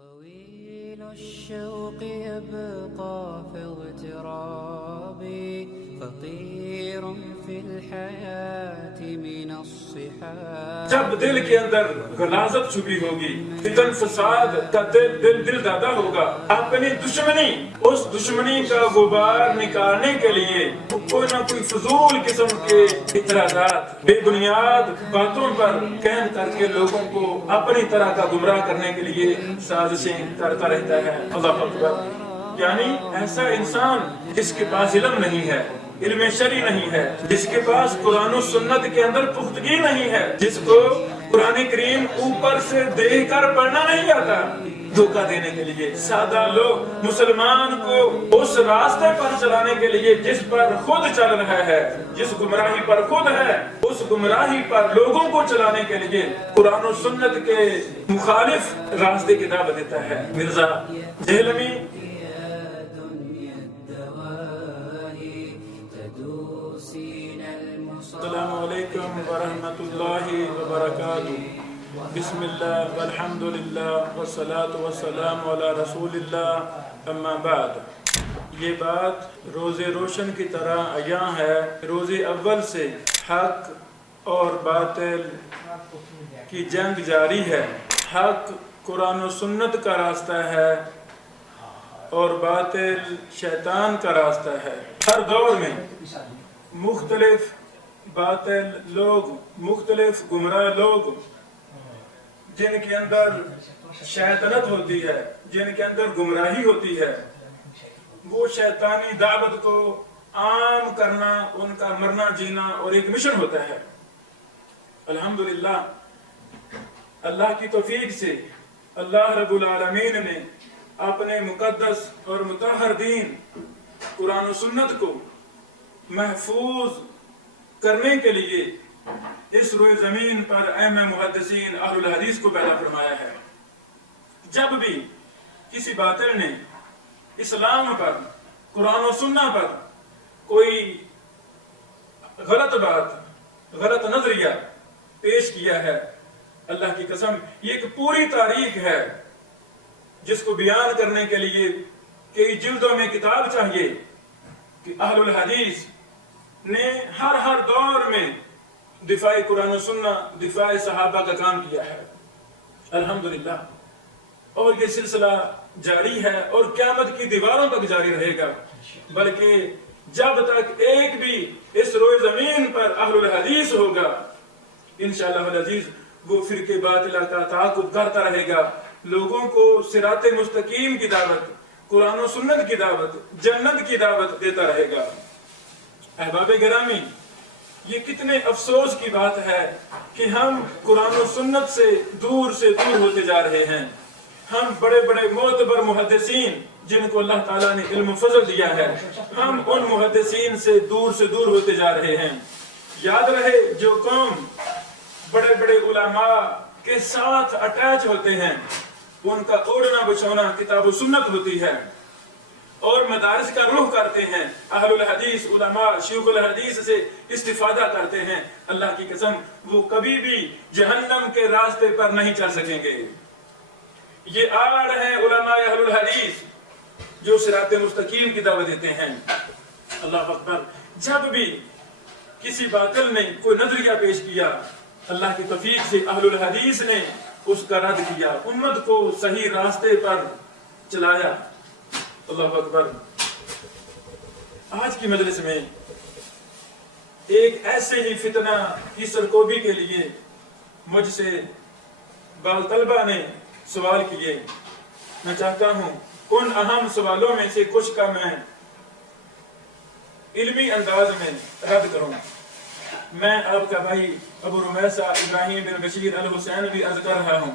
طويل الشوق يبقى في اغترابي فقير في الحياة من الصحاب. جب دل کے اندر غلاظت چھپی ہوگی، فتن فساد کا دل دادا ہوگا، اپنی دشمنی اس دشمنی کا غبار نکالنے کے لیے کوئی نہ کوئی فضول قسم کے اعتراضات، بے بنیاد باتوں پر کہن کر کے لوگوں کو اپنی طرح کا گمراہ کرنے کے لیے سازشیں کرتا رہتا ہے۔ اللہ اکبر۔ یعنی ایسا انسان جس کے پاس علم نہیں ہے، علم شرعی نہیں ہے، جس کے پاس قرآن و سنت کے اندر پختگی نہیں ہے، جس کو قرآن کریم اوپر سے دیکھ کر پڑھنا نہیں آتا، دھوکہ دینے کے لیے سادہ لوگ مسلمان کو اس راستے پر چلانے کے لیے جس پر خود چل رہا ہے، جس گمراہی پر خود ہے، اس گمراہی پر لوگوں کو چلانے کے لیے قرآن و سنت کے مخالف راستے کی دعوت دیتا ہے۔ مرزا دہلوی السلام علیکم ورحمۃ اللہ وبرکاتہ۔ بسم اللہ والحمد للہ والصلاة والسلام علی رسول اللہ، اما بعد۔ یہ بات روز روشن کی طرح عیاں ہے، روز اول سے حق اور باطل کی جنگ جاری ہے۔ حق قرآن و سنت کا راستہ ہے اور باطل شیطان کا راستہ ہے۔ ہر دور میں مختلف باطل لوگ، مختلف گمراہ لوگ جن کے اندر شیطنت ہوتی ہے، جن کے اندر گمراہی ہوتی ہے، وہ شیطانی دعوت کو عام کرنا ان کا مرنا جینا اور ایک مشن ہوتا ہے۔ الحمدللہ اللہ کی توفیق سے اللہ رب العالمین نے اپنے مقدس اور مطہر دین قرآن و سنت کو محفوظ کرنے کے لیے اس روئے زمین پر اہم محدثین اہل الحدیث کو پیدا فرمایا ہے۔ جب بھی کسی باطل نے اسلام پر، قرآن و سنت پر کوئی غلط بات، غلط نظریہ پیش کیا ہے، اللہ کی قسم یہ ایک پوری تاریخ ہے جس کو بیان کرنے کے لیے کئی جلدوں میں کتاب چاہیے کہ اہل الحدیث نے ہر دور میں دفاع قرآن و سنت، دفاع صحابہ کا کام کیا ہے۔ الحمدللہ اور یہ سلسلہ جاری ہے اور قیامت کی دیواروں تک جاری رہے گا، بلکہ جب تک ایک بھی اس روئے زمین پر اہل الحدیث ہوگا انشاءاللہ العزیز وہ فرقے باطلہ کا تعاقب کرتا رہے گا، لوگوں کو صراط مستقیم کی دعوت، قرآن و سنت کی دعوت، جنت کی دعوت دیتا رہے گا۔ احباب گرامی، یہ کتنے افسوس کی بات ہے کہ ہم قرآن و سنت سے دور ہوتے جا رہے ہیں۔ ہم بڑے بڑے معتبر محدثین جن کو اللہ تعالیٰ نے علم و فضل دیا ہے، ہم ان محدثین سے دور ہوتے جا رہے ہیں۔ یاد رہے جو قوم بڑے بڑے علماء کے ساتھ اٹیچ ہوتے ہیں ان کا اوڑھنا بچھونا کتاب و سنت ہوتی ہے اور مدارس کا رخ کرتے ہیں، اہل الحدیث علماء شیوخ الحدیث سے استفادہ کرتے ہیں۔ اللہ کی قسم وہ کبھی بھی جہنم کے راستے پر نہیں چل سکیں گے۔ یہ آڑ ہیں علماء اہل الحدیث جو صراط مستقیم کی دعوت دیتے ہیں۔ اللہ اکبر۔ جب بھی کسی باطل نے کوئی نظریہ پیش کیا، اللہ کی توفیق سے اہل الحدیث نے اس کا رد کیا، امت کو صحیح راستے پر چلایا۔ اللہ اکبر۔ آج کی مجلس میں ایک ایسے ہی فتنہ کی سرکوبی کے لیے مجھ سے بعض طلبہ نے سوال کیے۔ میں چاہتا ہوں ان اہم سوالوں میں سے کچھ کا میں علمی انداز میں رد کروں۔ میں آپ کا بھائی ابو رمیسہ ابراہیم بن بشیر الحسین بھی عرض کر رہا ہوں۔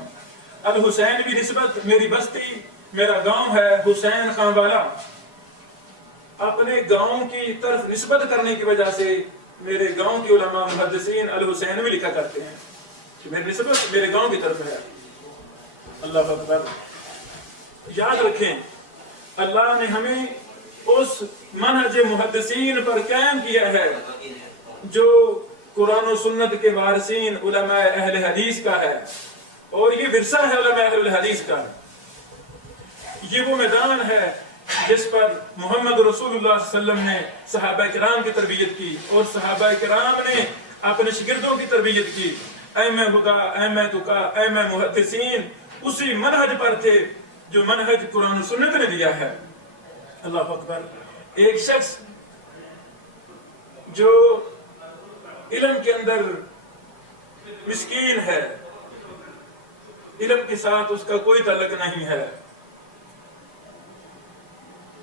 الحسین بھی نسبت میری بستی، میرا گاؤں ہے حسین خان والا، اپنے گاؤں کی طرف نسبت کرنے کی وجہ سے میرے گاؤں کے علماء محدثین الحسین بھی لکھا کرتے ہیں کہ میری نسبت میرے گاؤں کی طرف ہے۔ اللہ اکبر۔ یاد رکھیں اللہ نے ہمیں اس منہج محدثین پر قائم کیا ہے جو قرآن و سنت کے وارثین علماء اہل حدیث کا ہے، اور یہ ورثہ ہے علماء اہل الحدیث کا۔ یہ وہ میدان ہے جس پر محمد رسول اللہ صلی اللہ علیہ وسلم نے صحابہ کرام کی تربیت کی اور صحابہ کرام نے اپنے شاگردوں کی تربیت کی. ائمہ ہدا، ائمہ تقا، ائمہ محدثین اسی منہج پر تھے جو منہج قرآن و سنت نے دیا ہے. اللہ اکبر. ایک شخص جو علم کے اندر مسکین ہے، علم کے ساتھ اس کا کوئی تعلق نہیں ہے،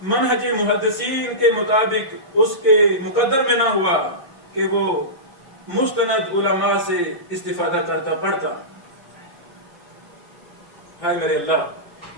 منہج محدثین کے مطابق اس کے مقدر میں نہ ہوا کہ وہ مستند علماء سے استفادہ کرتا پڑتا. ہائے میرے اللہ.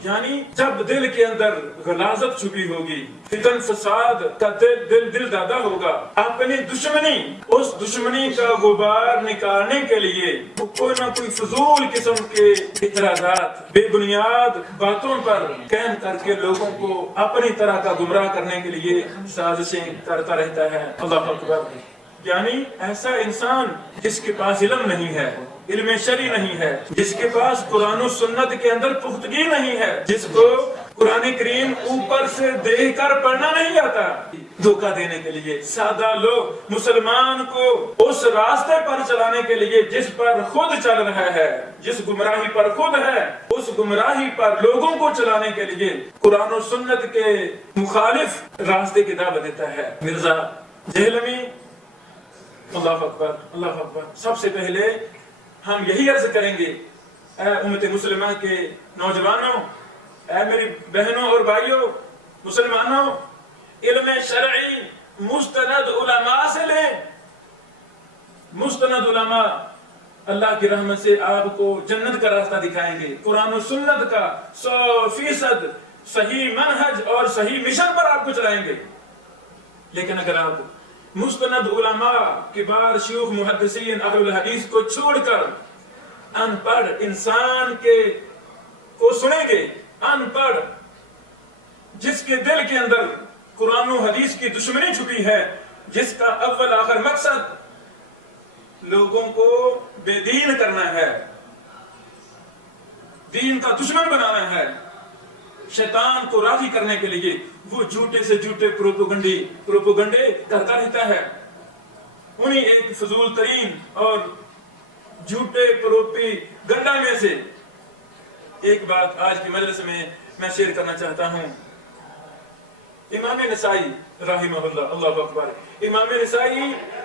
یعنی جب دل کے اندر غلاظت چھپی ہوگی، فتن فساد کا دل دادا ہوگا، اپنی دشمنی، اس دشمنی کا غبار نکالنے کے لیے کوئی نہ کوئی فضول قسم کے اعتراضات، بے بنیاد باتوں پر قائم کر کے لوگوں کو اپنی طرح کا گمراہ کرنے کے لیے سازشیں کرتا رہتا ہے. اللہ اکبر. یعنی ایسا انسان جس کے پاس علم نہیں ہے، علم شرعی نہیں ہے، جس کے پاس قرآن و سنت کے اندر پختگی نہیں ہے، جس کو قرآن کریم اوپر سے دیکھ کر پڑھنا نہیں آتا، دھوکہ دینے کے لیے سادہ لوگ مسلمان کو اس راستے پر چلانے کے لیے جس پر خود چل رہا ہے، جس گمراہی پر خود ہے، اس گمراہی پر لوگوں کو چلانے کے لیے قرآن و سنت کے مخالف راستے کی دعوت دیتا ہے. مرزا دہلوی. اللہ اکبر. اللہ اکبر. سب سے پہلے ہم یہی عرض کریں گے، اے امت مسلمہ کے نوجوانوں، اے میری بہنوں اور بھائیوں مسلمانوں، علم شرعی مستند علماء سے لیں. مستند علماء اللہ کی رحمت سے آپ کو جنت کا راستہ دکھائیں گے، قرآن و سنت کا 100% صحیح منہج اور صحیح مشن پر آپ کو چلائیں گے. لیکن اگر آپ مستند علماء کبار شیوخ محدثین اہل الحدیث کو چھوڑ کر ان پڑھ انسان کو سنیں گے، ان پڑھ جس کے دل کے اندر قرآن و حدیث کی دشمنی چھپی ہے، جس کا اول آخر مقصد لوگوں کو بے دین کرنا ہے، دین کا دشمن بنانا ہے، شیطان کو راضی کرنے کے لیے وہ جھوٹے سے جھوٹے پروپیگنڈے کرتا رہتا ہے. انہی ایک فضول ترین اور جھوٹے پروپیگنڈا میں سے ایک بات آج کی مجلس میں شیئر کرنا چاہتا ہوں. امام نسائی رحمہ اللہ. اللہ اکبر. امام نسائی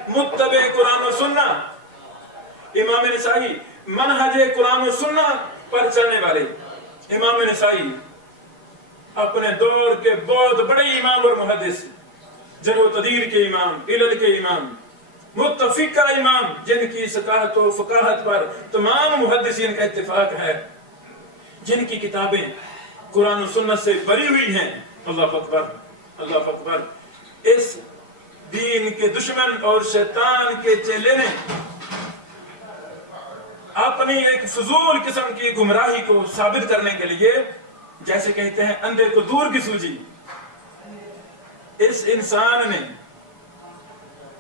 متبع قرآن و سنت، امام نسائی منہج قرآن و سنت پر چلنے والے امام نسائی اپنے دور کے بہت بڑے امام اور محدث، جرح و تعدیل کے امام، علل کے امام، متفقہ امام، جن کی ثقافت و فقاہت پر تمام محدثین کا اتفاق ہے، جن کی کتابیں قرآن و سنت سے بری ہوئی ہیں. اللہ اکبر. اللہ اکبر. اس دین کے دشمن اور شیطان کے چیلے نے اپنی ایک فضول قسم کی گمراہی کو ثابت کرنے کے لیے، جیسے کہتے ہیں اندھے کو دور کی سوجی، اس انسان نے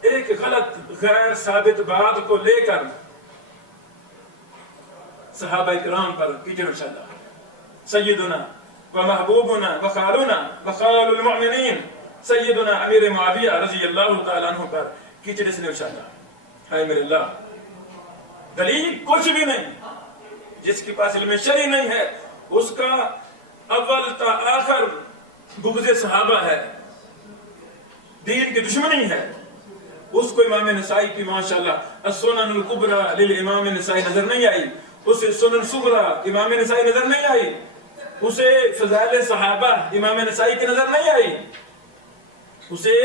ایک غلط غیر ثابت بات کو لے کر صحابہ کرام پر کیچڑ اچھالا. سیدنا و محبوبنا و خالنا و خال المؤمنین سیدنا امیر معاویہ رضی اللہ تعالیٰ عنہ پر کیچڑ اس نے اچھالا. ہائے میرے اللہ. دلیل کچھ بھی نہیں. جس کے پاس علم شرعی نہیں ہے اس کا اول تا آخر بغض صحابہ ہے، دین کی دشمنی ہے. اس کو امام نسائی کی ماشاءاللہ السنن الکبریٰ للامام نسائی نظر نہیں آئی، اسے سنن صغریٰ امام نسائی نظر نہیں آئی، اسے فضائل صحابہ امام نسائی کی نظر نہیں آئی، اسے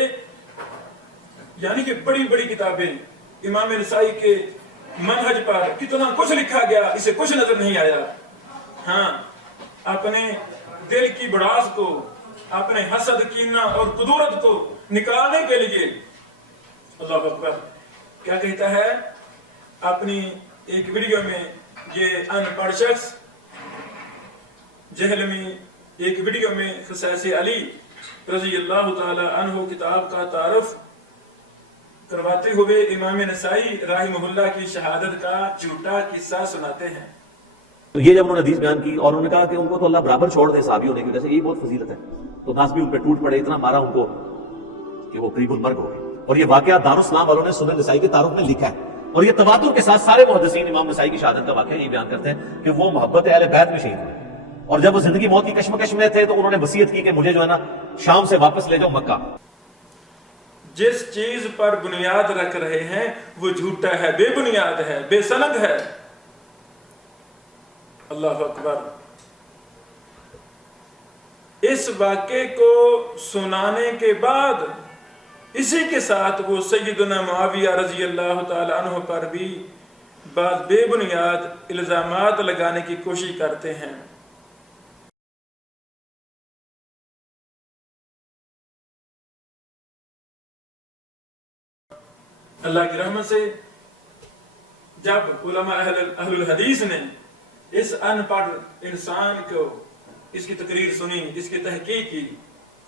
یعنی کہ بڑی بڑی کتابیں امام نسائی کے منہج پر کتنا کچھ لکھا گیا، اسے کچھ نظر نہیں آیا. ہاں، اپنے دل کی بڑاس کو، اپنے حسد کینہ اور قدورت کو نکالنے کے لیے اللہ اکبر کیا کہتا ہے اپنی ایک ویڈیو میں. یہ ان پڑھ شخص جہلمی ایک ویڈیو میں خصائص علی رضی اللہ تعالی عنہ کتاب کا تعارف کرواتے ہوئے امام نسائی رحمہ اللہ کی شہادت کا جھوٹا قصہ سناتے ہیں. تو یہ جب انہوں نے حدیث بیان کی اور انہوں نے کہا کہ ان کو تو اللہ برابر چھوڑ دے صحابی ہونے کی وجہ سے، یہ بہت فضیلت ہے، تو ناس بھی ان پہ ٹوٹ پڑے، اتنا مارا ان کو کہ وہ قریب المرگ ہو گئے. اور یہ واقعہ دارالاسلام والوں نے سنن نسائی کے تعارف میں لکھا ہے، اور یہ تواتر کے ساتھ سارے محدثین امام نسائی کی شہادت کا واقعہ یہ بیان کرتے ہیں کہ وہ محبت اہل بیت میں شہید ہوئے، اور جب وہ زندگی موت کی کشمکش میں تھے تو انہوں نے وصیت کی کہ مجھے جو ہے نا شام سے واپس لے جاؤ مکہ. جس چیز پر بنیاد رکھ رہے ہیں وہ جھوٹا ہے، بے بنیاد ہے، بے سند ہے. اللہ اکبر. اس واقعے کو سنانے کے بعد اسی کے ساتھ وہ سیدنا معاویہ رضی اللہ تعالی عنہ پر بھی بعض بے بنیاد الزامات لگانے کی کوشش کرتے ہیں. اللہ کی رحمت سے جب علماء اہل الحدیث نے اس ان پڑھ انسان کو اس کی تقریر سنی، اس کی تحقیق کی،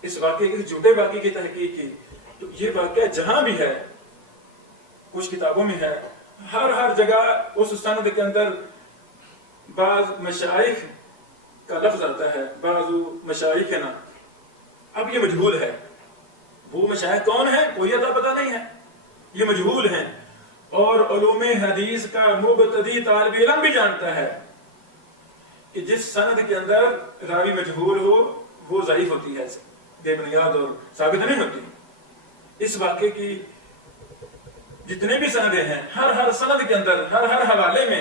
اس واقعے اس جھوٹے واقعے کی تحقیق کی، تو یہ واقعہ جہاں بھی ہے، کچھ کتابوں میں ہے، ہر جگہ اس سند کے اندر بعض مشائخ کا لفظ آتا ہے، بعض مشائخ نا. اب یہ مجہول ہے، وہ مشائخ کون ہیں کوئی اتا پتہ نہیں ہے، یہ مجہول ہیں. اور علوم حدیث کا مبتدی طالب علم بھی جانتا ہے کہ جس سند کے اندر راوی مجہول ہو وہ ضعیف ہوتی ہے، بے بنیاد اور ثابت نہیں ہوتی. اس واقعے کی جتنے بھی سندیں ہیں، ہر سند کے اندر ہر حوالے میں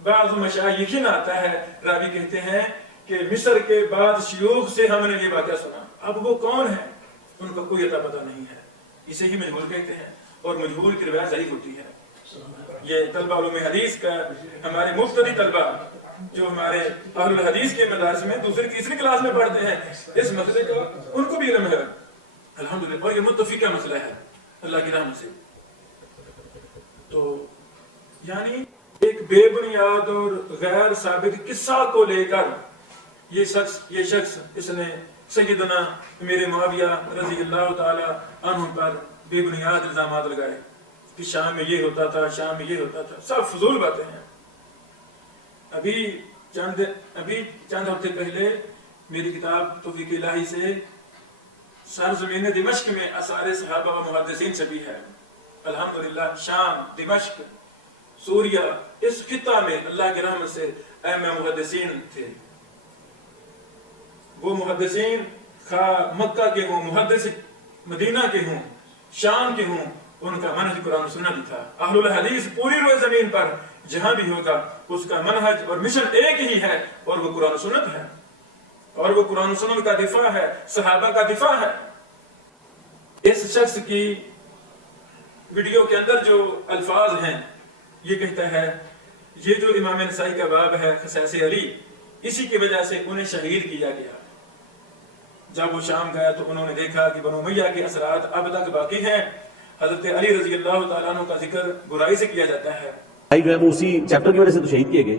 بعض مشایخین آتا ہے، راوی کہتے ہیں کہ مصر کے بعد شیوخ سے ہم نے یہ واقعہ سنا. اب وہ کون ہے ان کا کوئی اتا پتہ نہیں ہے، اسے ہی مجہول کہتے ہیں، اور مجہول کی روایت ضعیف ہوتی ہے. یہ طلبہ علوم حدیث کا ہمارے مبتدی طلبہ جو ہمارے اہل الحدیث کے مدارس میں دوسری تیسری کلاس میں پڑھتے ہیں، اس مسئلے کا ان کو بھی علم ہے الحمدللہ، اور یہ متفقہ مسئلہ ہے اللہ کی رحمت سے. تو یعنی ایک بے بنیاد اور غیر ثابت قصہ کو لے کر یہ شخص اس نے سیدنا امیر معاویہ رضی اللہ تعالی عنہ پر بے بنیاد الزامات لگائے کہ شام میں یہ ہوتا تھا، شام میں یہ ہوتا تھا. سب فضول باتیں ہیں. ابھی چند ہفتے پہلے میری کتاب توفیق الہی سے سرزمین دمشق میں آثار صحابہ و محدثین چھپی ہے. الحمدللہ شام، دمشق، سوریہ، اس خطہ میں اللہ کی رحمت سے اہم محدثین تھے. وہ محدثین خواہ مکہ کے ہوں، محدث مدینہ کے ہوں، شام کے ہوں، ان کا منہج قرآن و سنت ہی تھا. اہل الحدیث پوری روئے زمین پر جہاں بھی ہوگا اس کا منہج اور مشن ایک ہی ہے، اور وہ قرآن و سنت ہے، اور وہ قرآن و سنت کا دفاع ہے، صحابہ کا دفاع ہے. اس شخص کی ویڈیو کے اندر جو الفاظ ہیں، یہ کہتا ہے یہ جو امام نسائی کا باب ہے خصائص علی، اسی کی وجہ سے انہیں شہید کیا گیا. جب وہ شام گیا تو انہوں نے دیکھا کہ بنو امیہ کے اثرات اب تک باقی ہیں. حضرت علی رضی اللہ تعالیٰ عنہ کا ذکر برائی سے کیا جاتا ہے. جو ہے وہ اسی چیپٹر کی وجہ سے تو شہید کیے گئے.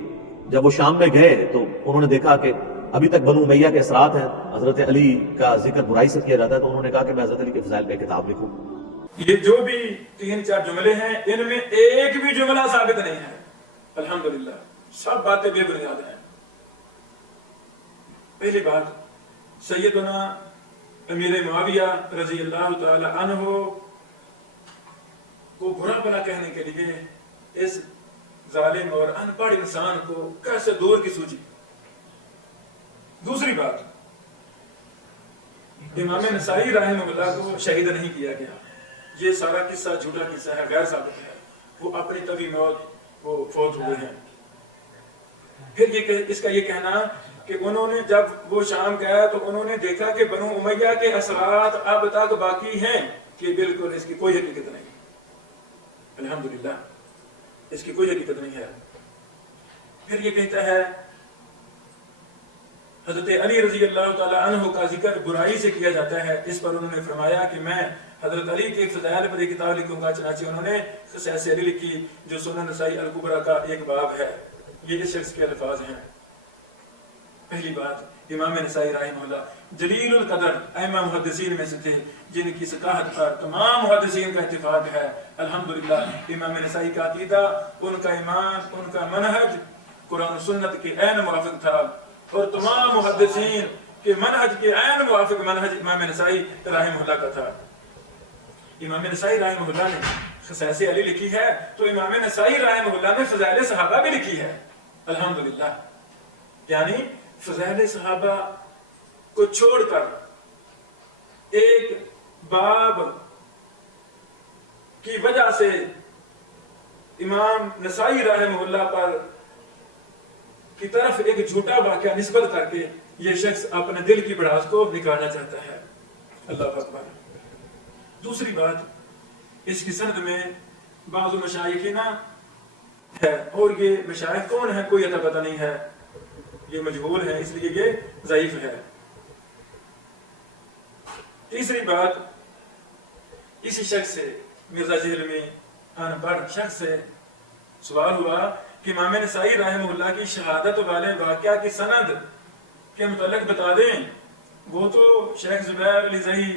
جب وہ شام میں گئے تو انہوں نے دیکھا کہ ابھی تک بنو امیہ کے اثرات ہیں، حضرت علی کا ذکر برائی سے کیا جاتا ہے، تو انہوں نے کہا کہ میں حضرت علی کے فضائل پہ کتاب لکھوں. یہ جو بھی 3-4 جملے ہیں ان میں ایک بھی جملہ ثابت نہیں ہے. الحمدللہ سب باتیں بے بنیاد ہیں. پہلی بات، سیدنا امیر معاویہ رضی اللہ تعالی عنہ کو برا بھلا کہنے کے لیے اس ظالم اور ان پڑھ انسان کو کیسے دور کی سوچی. دوسری بات، امام نسائی رحمہ اللہ کو شہید نہیں کیا گیا. یہ سارا قصہ جھوٹا قصہ ہے، غیر ثابت ہے. وہ اپنی طبی موت وہ فوت ہوئے ہیں. پھر اس کا یہ کہنا کہ انہوں نے جب وہ شام گیا تو انہوں نے دیکھا کہ بنو امیہ کے اثرات اب تک باقی ہیں، کہ بالکل اس کی کوئی حقیقت نہیں. الحمدللہ اس کی کوئی حقیقت نہیں ہے. پھر یہ کہتا ہے حضرت علی رضی اللہ تعالی عنہ کا ذکر برائی سے کیا جاتا ہے. اس پر انہوں نے فرمایا کہ میں حضرت علی کے فضائل پر ایک کتاب لکھوں گا. چنانچہ انہوں نے خصائص علی لکھی جو سنن نسائی الکبریٰ کا ایک باب ہے. یہ اس شخص کے الفاظ ہیں. پہلی بات، امام نسائی رحمہ اللہ جلیل القدر ائمہ محدثین میں سے تھے جن کی ثقافت پر تمام محدثین کا اتفاق ہے. الحمدللہ امام نسائی کا عقیدہ، ان کا ایمان، ان کا منہج قرآن و سنت کے عین موافق تھا اور تمام محدثین کے منہج کے عین موافق منہج امام نسائی رحمہ اللہ کا تھا. امام نسائی رحمہ اللہ نے خصائص علی لکھی ہے تو امام نسائی رحمہ اللہ نے فضائل صحابہ بھی لکھی ہے. الحمدللہ. یعنی فضائل صحابہ کو چھوڑ کر ایک باب کی وجہ سے امام نسائی رحمہ اللہ پر کی طرف ایک جھوٹا واقعہ نسبت کر کے یہ شخص اپنے دل کی بڑاس کو نکالنا چاہتا ہے. اللہ اکبر. دوسری بات، اس کی سند میں بعض مشائخین ہے اور یہ مشائخ کون ہے کوئی پتہ نہیں ہے، یہ مجہول ہے، اس لیے یہ ضعیف ہے. تیسری بات، اسی شخص سے مرزا جہلمی ان پڑھ شخص سے سوال ہوا کہ امام نسائی رحمہ اللہ کی شہادت والے واقعہ کی سند کے متعلق بتا دیں. وہ تو شیخ زبیر علی زئی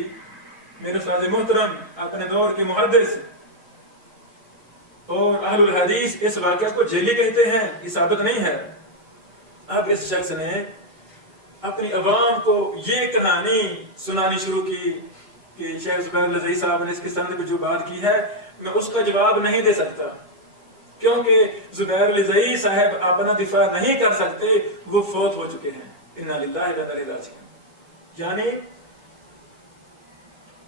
میرے استاد محترم اپنے دور کے محدث اور اہل الحدیث اس واقعہ کو جعلی کہتے ہیں، یہ ثابت نہیں ہے. اب اس شخص نے اپنی عوام کو یہ کہانی سنانی شروع کی کہ شیخ زبیر علی زئی صاحب نے اس کی سند پہ جو بات کی ہے میں اس کا جواب نہیں دے سکتا کیونکہ زبیر علی زئی صاحب اپنا دفاع نہیں کر سکتے، وہ فوت ہو چکے ہیں. انا للہ و انا الیہ راجعون. یعنی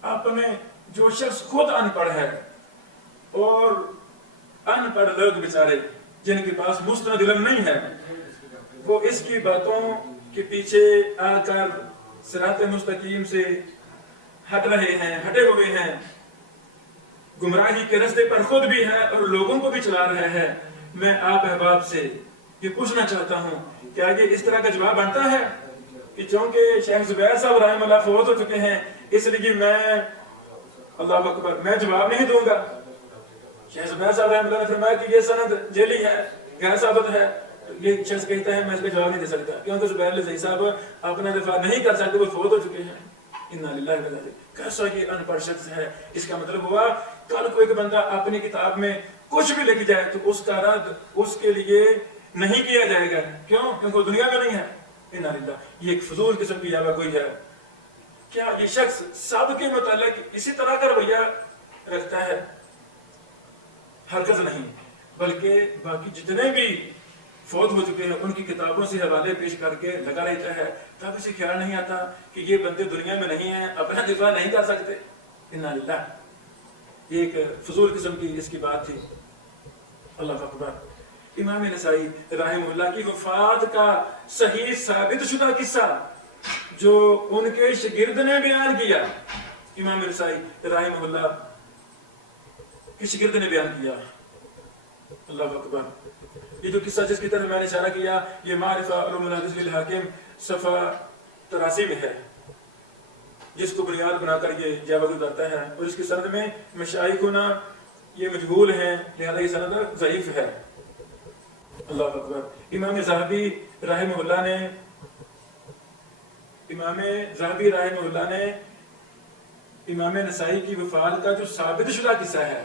اپنے جو شخص خود ان پڑھ ہے اور ان پڑھ لوگ بیچارے جن کے پاس مستند علم نہیں ہے، وہ اس کی باتوں کے پیچھے آ کر صراط مستقیم سے ہٹ رہے ہیں، ہٹے ہوئے ہیں، گمراہی کے راستے پر خود بھی ہے اور لوگوں کو بھی چلا رہے ہیں. میں آپ احباب سے یہ پوچھنا چاہتا ہوں کیا یہ اس طرح کا جواب بنتا ہے کہ چونکہ شیخ زبیر صاحب رحمہ اللہ فوت ہو چکے ہیں اس لیے میں اللہ اکبر میں جواب نہیں دوں گا. شیخ زبیر صاحب رحمہ اللہ نے فرمایا کہ یہ سند جعلی ہے، غیر ثابت ہے. یہ شخص کہتا ہے میں اس کا جواب نہیں دے سکتا کیونکہ زبیر علی زئی صاحب اپنا دفاع نہیں کر سکتے، وہ فوت ہو چکے ہیں. انا للہ و انا الیہ. کیسا یہ ان پڑھ شخص ہے؟ اس کا مطلب ہوا کل کوئی بندہ اپنی کتاب میں کچھ بھی لکھ جائے تو اس کا رد اس کے لیے نہیں کیا جائے گا. کیوں؟ کیونکہ وہ دنیا میں نہیں ہے. انا للہ. یہ ایک فضول قسم کی جاوا کوئی ہے. کیا یہ شخص سب کے متعلق اسی طرح کا رویہ رکھتا ہے؟ ہرگز نہیں، بلکہ باقی جتنے بھی فوت ہو چکے ہیں ان کی کتابوں سے حوالے پیش کر کے لگا رہتا ہے. تب اسے خیال نہیں آتا کہ یہ بندے دنیا میں نہیں ہیں، اپنا دفاع نہیں کر سکتے. انا للہ. یہ ایک فضول قسم کی اس کی بات تھی. اللہ اکبر. امام نسائی رحمہ اللہ کی وفات کا صحیح ثابت شدہ قصہ جو ان کے شاگرد نے بیان کیا، امام نسائی رحمہ اللہ کے شاگرد نے بیان کیا. اللہ اکبر. یہ جو قصہ جس کی طرف میں نے اشارہ کیا یہ معرفہ علوم الحدیث للحاکم صفحہ 83 میں ہے، جس کو بنیاد بنا کر یہ جاوا گزارتا ہے. اور اس کی سند میں مشائخنا یہ مجہول ہیں لہذا یہ سند ضعیف ہے. اللہ اکبر. امام ذہبی رحمہ اللہ نے امام نسائی کی وفات کا جو ثابت شدہ قصہ ہے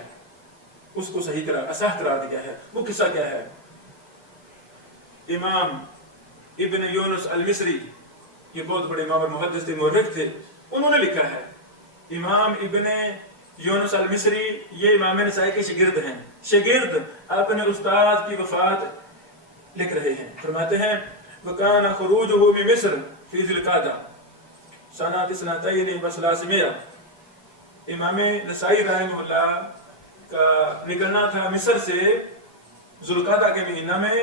اس کو اصح قرار دیا ہے. وہ قصہ کیا ہے؟ امام ابن یونس المصری، یہ بہت بڑے امام اور محدث تھے، مورخ تھے، انہوں نے لکھا ہے. امام ابن یونس المصری یہ امام نسائی کے شاگرد ہیں. شاگرد اپنے استاد کی وفات لکھ رہے ہیں. فرماتے ہیں وَكَانَ خُرُوجُهُ بِمِصْرِ فِي ذِي الْقَعْدَةِ سَنَةَ 32 و300. امام نسائی رحمہ اللہ کا نکلنا تھا مصر سے ذو القعدہ کے مہینہ میں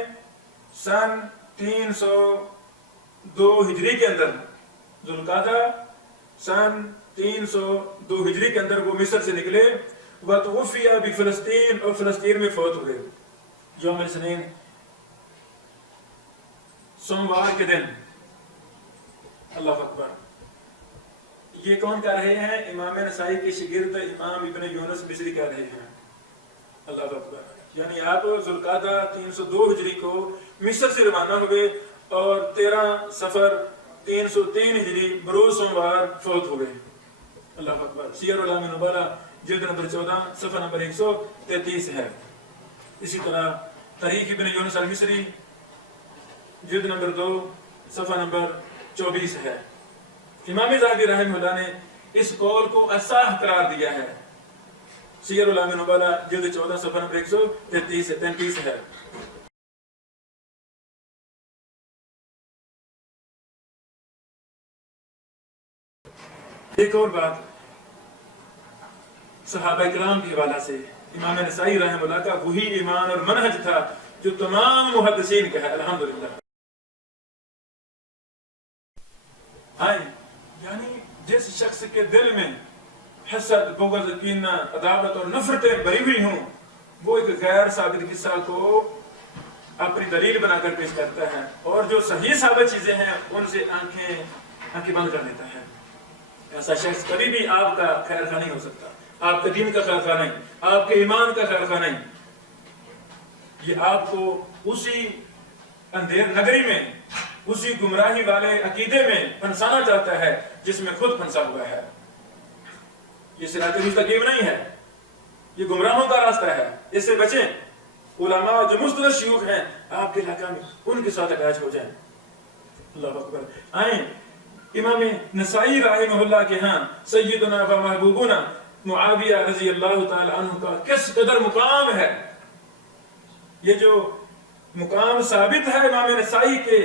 سن 302 ہجری کے اندر. ذو القعدہ سن 302 ہجری کے اندر وہ مصر سے نکلے. وَتُوفِيَ بِفلسطین، اور فلسطین میں فوت ہوئے یوم الاثنین، سوموار کے دن. اللہ اکبر. یہ کون کہہ رہے ہیں؟ امام نسائی کے شاگرد امام ابن یونس مصری کہہ رہے ہیں. اللہ اکبر. یعنی آپ ذو القعدہ 302 ہجری کو مصر سے روانہ ہوئے اور 13 صفر 303 ہجری بروز سوموار فوت ہوئے. اللہ اکبر. سیر اعلام نبلا جلد نمبر 14 صفحہ نمبر 133 ہے. اسی طرح تاریخ ابن یونس المصری جلد نمبر 2 صفحہ نمبر 24 ہے۔ امام ذہبی رحمہ اللہ نے اس قول کو اصح قرار دیا ہے۔ سیر اعلام نبلاء جلد 14 صفحہ نمبر 133 ہے۔ ایک اور بات صحابہ کرام کے حوالے سے، امام نسائی رحمہ اللہ کا وہی ایمان اور منہج تھا جو تمام محدثین کا ہے، الحمدللہ۔ یعنی جس شخص کے دل میں حسد، بغض، کینہ، عداوت اور نفرتیں بھری ہوئی ہوں، وہ ایک غیر ثابت قصہ کو اپنی دلیل بنا کر پیش کرتا ہے، اور جو صحیح ثابت چیزیں ہیں ان سے آنکھیں بند کر دیتا ہے۔ ایسا شخص کبھی بھی آپ کا خیر خواہ نہیں ہو سکتا، آپ کے دین کا خیر خواہ نہیں، آپ کے ایمان کا خیر خواہ نہیں۔ یہ آپ کو اسی اندھیر نگری میں، اسی گمراہی والے عقیدے میں پھنسانا چاہتا ہے جس میں خود پھنسا ہوا ہے۔ یہ صراط مستقیم نہیں ہے، یہ گمراہوں کا راستہ ہے، اس سے بچیں۔ علماء جو مستند شیوخ ہیں آپ کے علاقہ میں، ان کے ساتھ اٹیچ ہو جائیں۔ اللہ اکبر۔ آئیں امام نسائی رحمہ اللہ کے ہاں سیدنا و محبوبنا معاویہ رضی اللہ تعالی عنہ کا کس قدر مقام ہے۔ یہ جو مقام ثابت ہے امام نسائی کے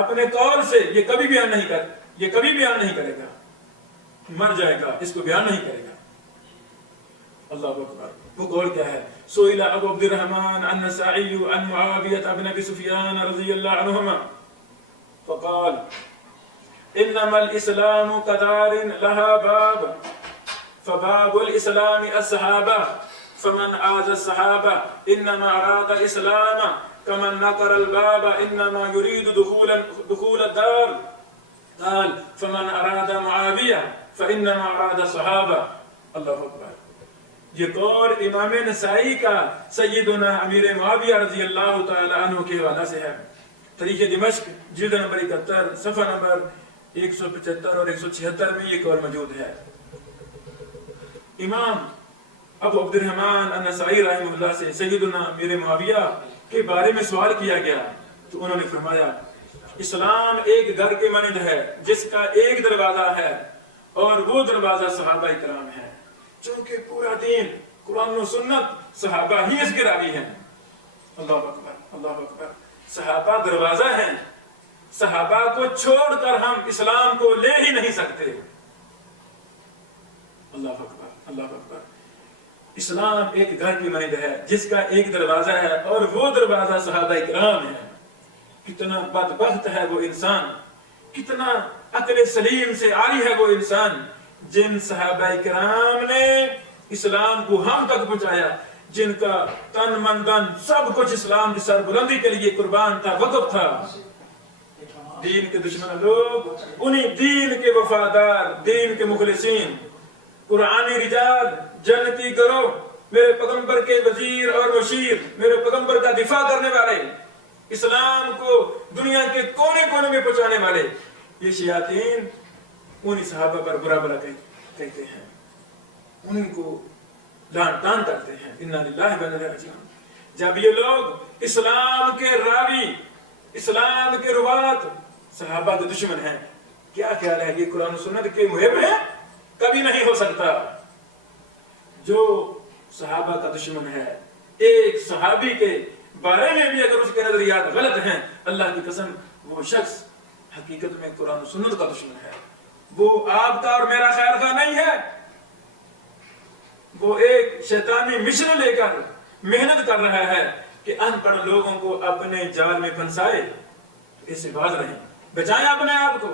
اپنے قول سے، یہ کبھی بیان نہیں کرے گا، مر جائے گا اس کو بیان نہیں کرے گا۔ اللہ اکبر۔ وہ قول کیا ہے؟ سئل ابو عبد الرحمن النسائی عن معاویہ بن ابی سفیان رضی اللہ عنہما فقال انما الاسلام كدار لها باب فباب الاسلام الصحابه فمن عاز الصحابه انما اراد الاسلام كمن نكر الباب انما يريد دخول الدار قال فمن اراد معاویہ فانما اراد الصحابه۔ اللہ اکبر۔ یہ قول امام نسائی کا سیدنا امیر معاویہ رضی اللہ تعالی عنہ کے حوالے سے ہے۔ تاریخ دمشق جلد نمبر 71 صفحہ نمبر 175 اور 176 میں یہ قول موجود ہے۔ امام ابو عبد الرحمن النسائی رحمہ اللہ سے سیدنا امیر معاویہ کے بارے میں سوال کیا گیا تو انہوں نے فرمایا اسلام ایک گھر کے مانند ہے جس کا ایک دروازہ ہے اور وہ دروازہ صحابہ کرام ہے۔ چونکہ پورا دین قرآن و سنت صحابہ ہی اس کے راوی ہیں۔ اللہ اکبر، اللہ اکبر۔ صحابہ دروازہ ہیں، صحابہ کو چھوڑ کر ہم اسلام کو لے ہی نہیں سکتے۔ اللہ اکبر، اللہ اکبر۔ اسلام ایک گھر کی مانند ہے جس کا ایک دروازہ ہے اور وہ دروازہ صحابہ کرام ہے۔ کتنا بدبخت ہے وہ انسان، کتنا عقل سلیم سے عاری ہے وہ انسان جن صحابہ کرام نے اسلام کو ہم تک پہنچایا، جن کا تن من دن سب کچھ اسلام کی سربلندی کے لیے قربان تھا، وقف تھا۔ دین کے دشمن لوگ انہی دین کے وفادار، دین کے مخلصین، قرآنی رجال، جنتی گروہ، میرے پیغمبر کے وزیر اور مشیر، میرے پیغمبر کا دفاع کرنے والے، اسلام کو دنیا کے کونے کونے میں پہنچانے والے، یہ شیاطین انہی صحابہ پر برا بلا کہتے ہیں، انہی کو لعن طعن کرتے ہیں۔ انا للہ و انا الیہ راجعون۔ جب یہ لوگ اسلام کے راوی، اسلام کے روات صحابہ کے دشمن ہیں، کیا خیال ہے یہ قرآن و سنت کے محب ہیں؟ کبھی نہیں ہو سکتا۔ جو صحابہ کا دشمن ہے، ایک صحابی کے بارے میں بھی اگر اس کے نظریات غلط ہیں، اللہ کی قسم وہ شخص حقیقت میں قرآن و سنت کا دشمن ہے۔ وہ آپ کا اور میرا خیر خواہ نہیں ہے، وہ ایک شیطانی مشن لے کر محنت کر رہا ہے کہ ان پڑھ لوگوں کو اپنے جال میں پھنسائے۔ اس سے باز رہیں، بچائیں اپنے آپ کو۔